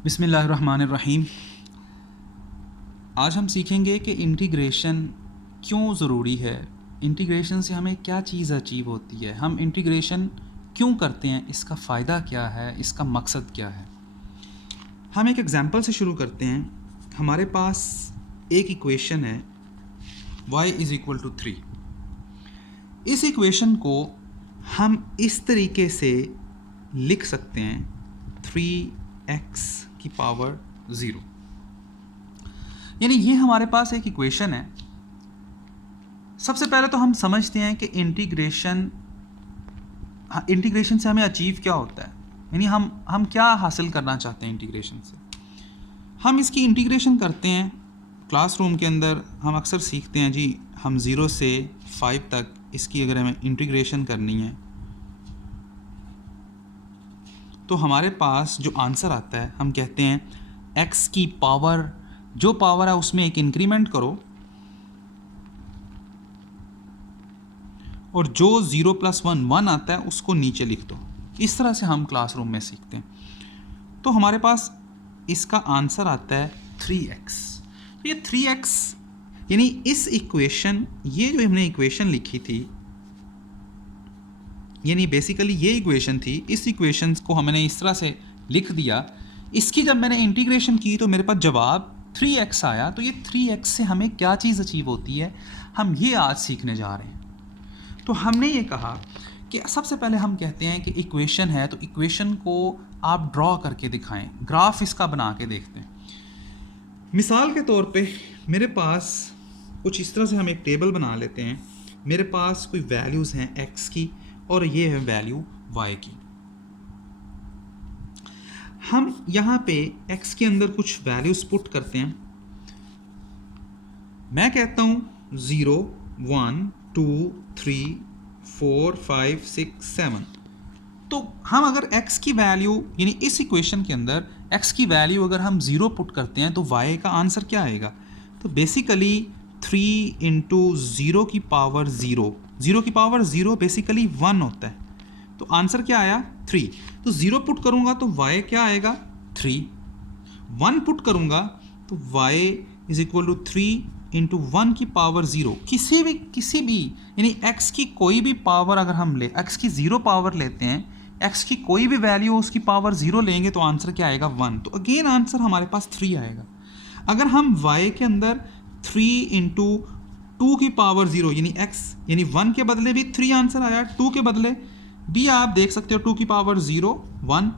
बिस्मिल्लाहिर्रहमानिर्रहीम। आज हम सीखेंगे कि इंटीग्रेशन क्यों ज़रूरी है, इंटीग्रेशन से हमें क्या चीज़ अचीव होती है, हम इंटीग्रेशन क्यों करते हैं, इसका फ़ायदा क्या है, इसका मकसद क्या है। हम एक एग्ज़ाम्पल से शुरू करते हैं। हमारे पास एक इक्वेशन है y = 3। इस इक्वेशन को हम इस तरीके से लिख सकते हैं 3x की पावर 0, यानी ये हमारे पास एक इक्वेशन है। सबसे पहले तो हम समझते हैं कि इंटीग्रेशन से हमें अचीव क्या होता है, यानी हम क्या हासिल करना चाहते हैं इंटीग्रेशन से। हम इसकी इंटीग्रेशन करते हैं क्लासरूम के अंदर। हम अक्सर सीखते हैं जी, हम 0 से 5 तक इसकी अगर हमें इंटीग्रेशन करनी है तो हमारे पास जो आंसर आता है, हम कहते हैं x की पावर, जो पावर है उसमें एक इंक्रीमेंट करो और जो 0 + 1 1 आता है उसको नीचे लिख दो। इस तरह से हम क्लासरूम में सीखते हैं। तो हमारे पास इसका आंसर आता है 3x। तो ये 3x यानी इस इक्वेशन, ये जो हमने इक्वेशन लिखी थी, यानी बेसिकली ये इक्वेशन थी, इस इक्वेशन को हमने इस तरह से लिख दिया। इसकी जब मैंने इंटीग्रेशन की तो मेरे पास जवाब 3x आया। तो ये 3x से हमें क्या चीज़ अचीव होती है, हम ये आज सीखने जा रहे हैं। तो हमने ये कहा कि सबसे पहले हम कहते हैं कि इक्वेशन है, तो इक्वेशन को आप ड्रॉ करके दिखाएं, ग्राफ इसका बना के देखते हैं। मिसाल के तौर पे मेरे पास कुछ इस तरह से हम एक टेबल बना लेते हैं। मेरे पास कोई वैल्यूज़ हैं x की और ये है वैल्यू y की। हम यहाँ पे x के अंदर कुछ वैल्यूज़ पुट करते हैं। मैं कहता हूँ 0 1 2 3 4 5 6 7। तो हम अगर x की वैल्यू, यानी इस इक्वेशन के अंदर x की वैल्यू अगर हम 0 पुट करते हैं तो y का आंसर क्या आएगा। तो बेसिकली 3 × 0 की पावर 0, 0 की पावर 0 बेसिकली 1 होता है। तो आंसर क्या आया 3। तो 0 पुट करूँगा तो y क्या आएगा 3। 1 पुट करूँगा तो y = 3 × 1 की पावर 0। किसी भी यानी x की कोई भी पावर अगर हम ले, x की 0 पावर लेते हैं, x की कोई भी वैल्यू उसकी पावर 0 लेंगे तो आंसर क्या आएगा 1। तो अगेन आंसर हमारे पास 3 आएगा। अगर हम y के अंदर 3 × 2 की पावर 0 यानी x, यानी 1 के बदले भी 3 आंसर आया, 2 के बदले भी आप देख सकते हो 2 की पावर 0 1,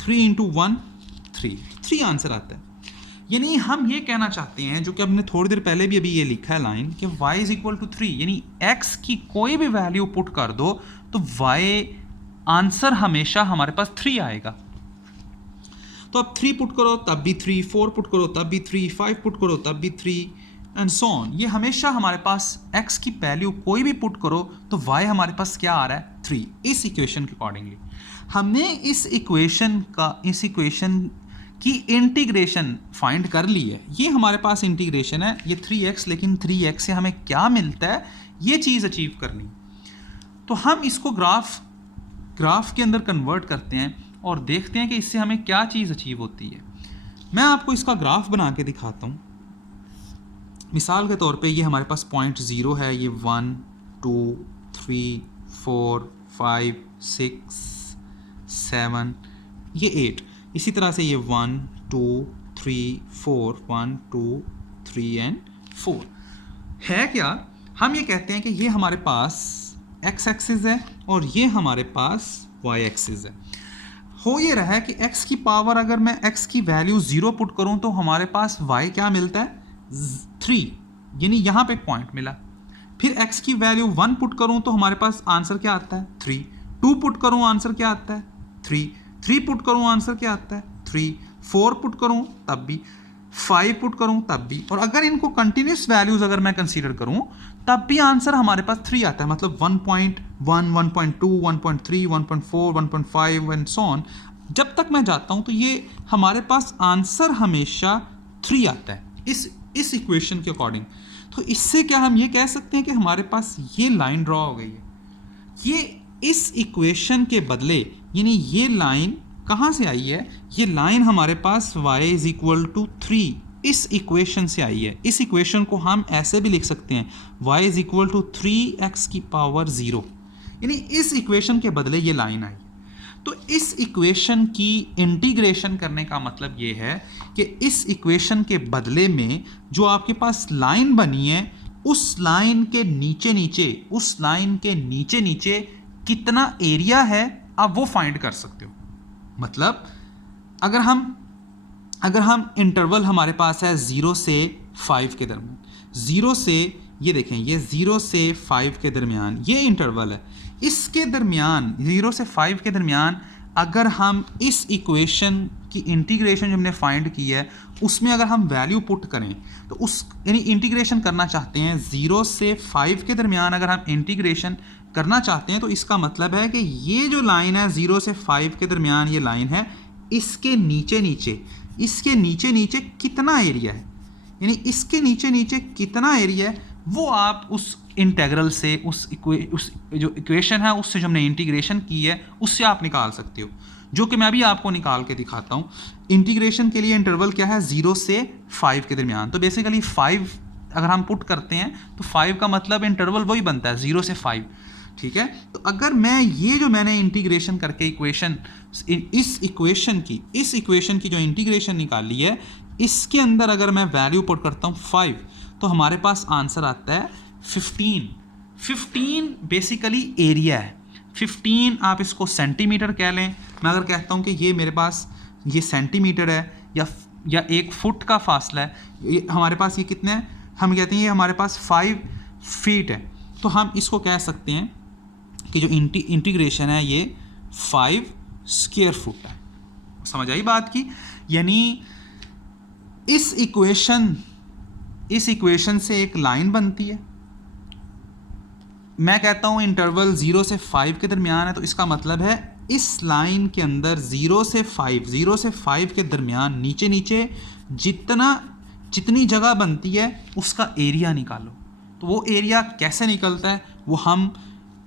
3 × 1 3 आंसर आता है। यानी हम ये कहना चाहते हैं, जो कि हमने थोड़ी देर पहले भी अभी ये लिखा है लाइन, कि y = 3, यानी x की कोई भी वैल्यू पुट कर दो तो y आंसर हमेशा हमारे पास 3 आएगा। तो अब 3 पुट करो तब भी 3, 4 पुट करो तब भी 3, 5 पुट करो तब भी 3 एंड सो ऑन। ये हमेशा हमारे पास x की वैल्यू कोई भी पुट करो तो y हमारे पास क्या आ रहा है 3। इस इक्वेशन के अकॉर्डिंगली हमने इस इक्वेशन की इंटीग्रेशन फाइंड कर ली है। ये हमारे पास इंटीग्रेशन है, ये 3x, लेकिन 3x से हमें क्या मिलता है ये चीज़ अचीव करनी। तो हम इसको ग्राफ के अंदर कन्वर्ट करते हैं और देखते हैं कि इससे हमें क्या चीज़ अचीव होती है। मैं आपको इसका ग्राफ बना के दिखाता हूँ। मिसाल के तौर पे ये हमारे पास पॉइंट 0 है, ये 1 2 3 4 5 6 7, ये 8। इसी तरह से ये 1 2 3 4 1 2 3 एंड 4 है। क्या हम ये कहते हैं कि ये हमारे पास x एक्सिस है और ये हमारे पास y एक्सिस है। हो ये रहा है कि x की पावर, अगर मैं x की वैल्यू 0 पुट करूं तो हमारे पास y क्या मिलता है 3, यानी यहाँ पे एक पॉइंट मिला। फिर x की वैल्यू 1 पुट करूं तो हमारे पास आंसर क्या आता है 3। 2 पुट करूं आंसर क्या आता है 3 पुट करूं आंसर क्या आता है 3, 4 पुट करूं तब भी, 5 पुट करूं तब भी, और अगर इनको कंटिन्यूस वैल्यूज अगर मैं कंसीडर करूं तब भी आंसर हमारे पास 3 आता है। मतलब 1.1 1.2 1.3 1.4 1.5 एंड सो ऑन। जब तक मैं जाता हूं तो ये हमारे पास आंसर हमेशा 3 आता है इस इक्वेशन के अकॉर्डिंग। तो इससे क्या हम ये कह सकते हैं कि हमारे पास ये लाइन ड्रॉ हो गई है। ये इस इक्वेशन के बदले, यानी ये लाइन कहाँ से आई है? ये लाइन हमारे पास y इज इक्वल टू 3 इस इक्वेशन से आई है। इस इक्वेशन को हम ऐसे भी लिख सकते हैं, y is equal to 3x की पावर 0, यानी इस इक्वेशन के बदले ये लाइन आई। तो इस इक्वेशन की इंटीग्रेशन करने का मतलब ये है कि इस इक्वेशन के बदले में जो आपके पास लाइन बनी है, उस लाइन के नीचे नीचे कितना एरिया है आप वो फाइंड कर सकते हो। मतलब अगर हम इंटरवल हमारे पास है 0 से 5 के दरमियान, 0 से, ये देखें, ये 0 से 5 के दरमियान ये इंटरवल है। इसके दरमियान 0 से 5 के दरमियान अगर हम इस इक्वेशन की इंटीग्रेशन जो हमने फाइंड की है उसमें अगर हम वैल्यू पुट करें तो उस, यानी इंटीग्रेशन करना चाहते हैं 0 से 5 के दरमियान अगर हम इंटीग्रेशन करना चाहते हैं, तो इसका मतलब है कि ये जो लाइन है 0 से 5 के दरमियान ये लाइन है, इसके नीचे नीचे कितना एरिया है, यानी इसके नीचे नीचे कितना एरिया है वो आप उस इंटेग्रल से, उस जो इक्वेशन है उससे जो हमने इंटीग्रेशन की है उससे आप निकाल सकते हो, जो कि मैं अभी आपको निकाल के दिखाता हूँ। इंटीग्रेशन के लिए इंटरवल क्या है? 0 से 5 के दरमियान। तो बेसिकली 5 अगर हम पुट करते हैं तो 5 का मतलब इंटरवल वही बनता है 0 से 5, ठीक है। तो अगर मैं ये जो मैंने इंटीग्रेशन करके इक्वेशन, इस इक्वेशन की जो इंटीग्रेशन निकाली है, इसके अंदर अगर मैं वैल्यू पुट करता हूँ 5, तो हमारे पास आंसर आता है 15 बेसिकली एरिया है। 15 आप इसको सेंटीमीटर कह लें। मैं अगर कहता हूँ कि ये मेरे पास ये सेंटीमीटर है या 1 फुट का फासला है, ये हमारे पास ये कितने हैं? हम कहते हैं ये हमारे पास 5 फीट है। तो हम इसको कह सकते हैं कि जो इंटीग्रेशन है ये 5 स्क्वायर फुट है। समझ आई बात की? यानी इस इक्वेशन से एक लाइन बनती है। मैं कहता हूं इंटरवल 0 से 5 के दरमियान है, तो इसका मतलब है इस लाइन के अंदर 0 से 5 के दरमियान नीचे जितनी जगह बनती है उसका एरिया निकालो। तो वो एरिया कैसे निकलता है वो हम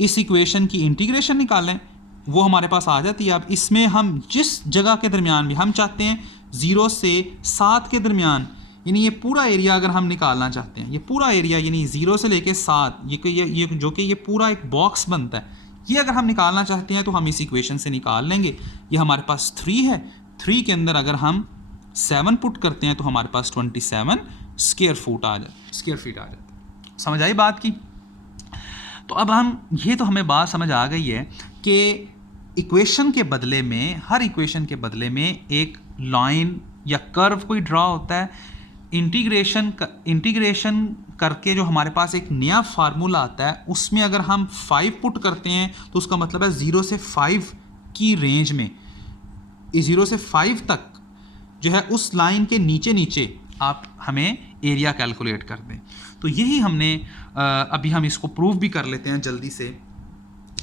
इस इक्वेशन की इंटीग्रेशन निकालें, वो हमारे पास आ जाती है। अब इसमें हम जिस जगह के दरमियान भी हम चाहते हैं 0 से 7 के दरमियान, यानी ये पूरा एरिया अगर हम निकालना चाहते हैं, ये पूरा एरिया यानी 0 से लेके 7, ये जो कि ये पूरा एक बॉक्स बनता है, ये अगर हम निकालना चाहते हैं तो हम इस इक्वेशन से निकाल लेंगे। ये हमारे पास 3 है, 3 के अंदर अगर हम 7 पुट करते हैं तो हमारे पास 27 स्क्वायर फीट आ जाता है। समझ आई बात की? तो अब ये तो हमें बात समझ आ गई है कि इक्वेशन के बदले में, हर इक्वेशन के बदले में एक लाइन या कर्व कोई ड्रा होता है। इंटीग्रेशन करके जो हमारे पास एक नया फार्मूला आता है उसमें अगर हम 5 पुट करते हैं तो उसका मतलब है 0 से 5 की रेंज में, 0 से 5 तक जो है उस लाइन के नीचे आप हमें एरिया कैलकुलेट कर दें। तो यही हमने अभी हम इसको प्रूव भी कर लेते हैं जल्दी से।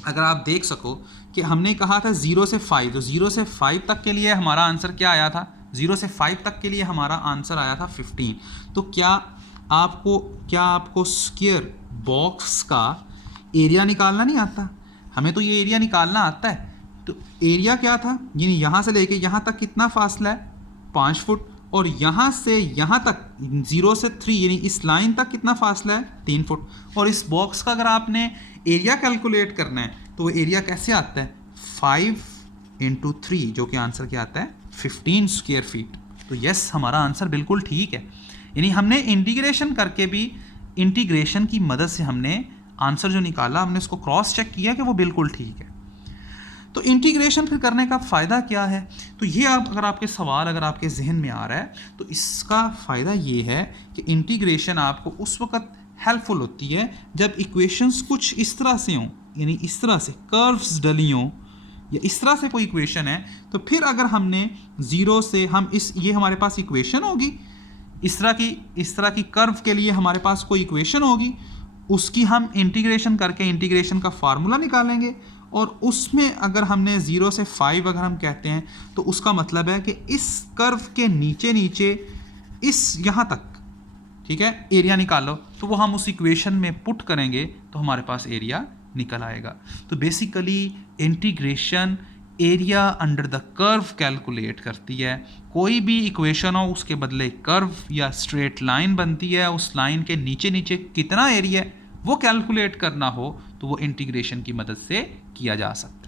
अगर आप देख सको कि हमने कहा था 0 से 5, तो 0 से 5 तक के लिए हमारा आंसर क्या आया था? 0 से 5 तक के लिए हमारा आंसर आया था 15। तो क्या आपको स्क्वायर बॉक्स का एरिया निकालना नहीं आता? हमें तो ये एरिया निकालना आता है। तो एरिया क्या था? यानी यहाँ से लेके यहाँ तक कितना फासला है? 5 फुट। और यहाँ से यहाँ तक 0 से 3 यानी इस लाइन तक कितना फासला है? 3 फुट। और इस बॉक्स का अगर आपने एरिया कैलकुलेट करना है तो वो एरिया कैसे आता है? 5 × 3, जो कि आंसर क्या आता है? 15 स्क्वायर फीट। तो यस, हमारा आंसर बिल्कुल ठीक है। यानी हमने इंटीग्रेशन करके भी, इंटीग्रेशन की मदद से हमने आंसर जो निकाला, हमने उसको क्रॉस चेक किया कि वो बिल्कुल ठीक है। तो इंटीग्रेशन फिर करने का फ़ायदा क्या है? तो ये अगर आपके सवाल अगर आपके जहन में आ रहा है तो इसका फ़ायदा ये है कि इंटीग्रेशन आपको उस वक़्त हेल्पफुल होती है जब इक्वेशंस कुछ इस तरह से हों, यानी इस तरह से कर्व्स डली हों या इस तरह से कोई इक्वेशन है। तो फिर अगर हमने 0 से ये हमारे पास इक्वेशन होगी, इस तरह की कर्व के लिए हमारे पास कोई इक्वेशन होगी, उसकी हम इंटीग्रेशन करके इंटीग्रेशन का फार्मूला निकालेंगे। और उसमें अगर हमने 0 से 5 अगर हम कहते हैं तो उसका मतलब है कि इस कर्व के नीचे इस यहाँ तक, ठीक है, एरिया निकालो। तो वो हम उस इक्वेशन में पुट करेंगे तो हमारे पास एरिया निकल आएगा। तो basically integration area under the curve calculate करती है। कोई भी इक्वेशन हो उसके बदले कर्व या स्ट्रेट लाइन बनती है, उस लाइन के नीचे नीचे कितना एरिया वो कैलकुलेट करना हो तो वो इंटीग्रेशन की मदद से किया जा सकता है।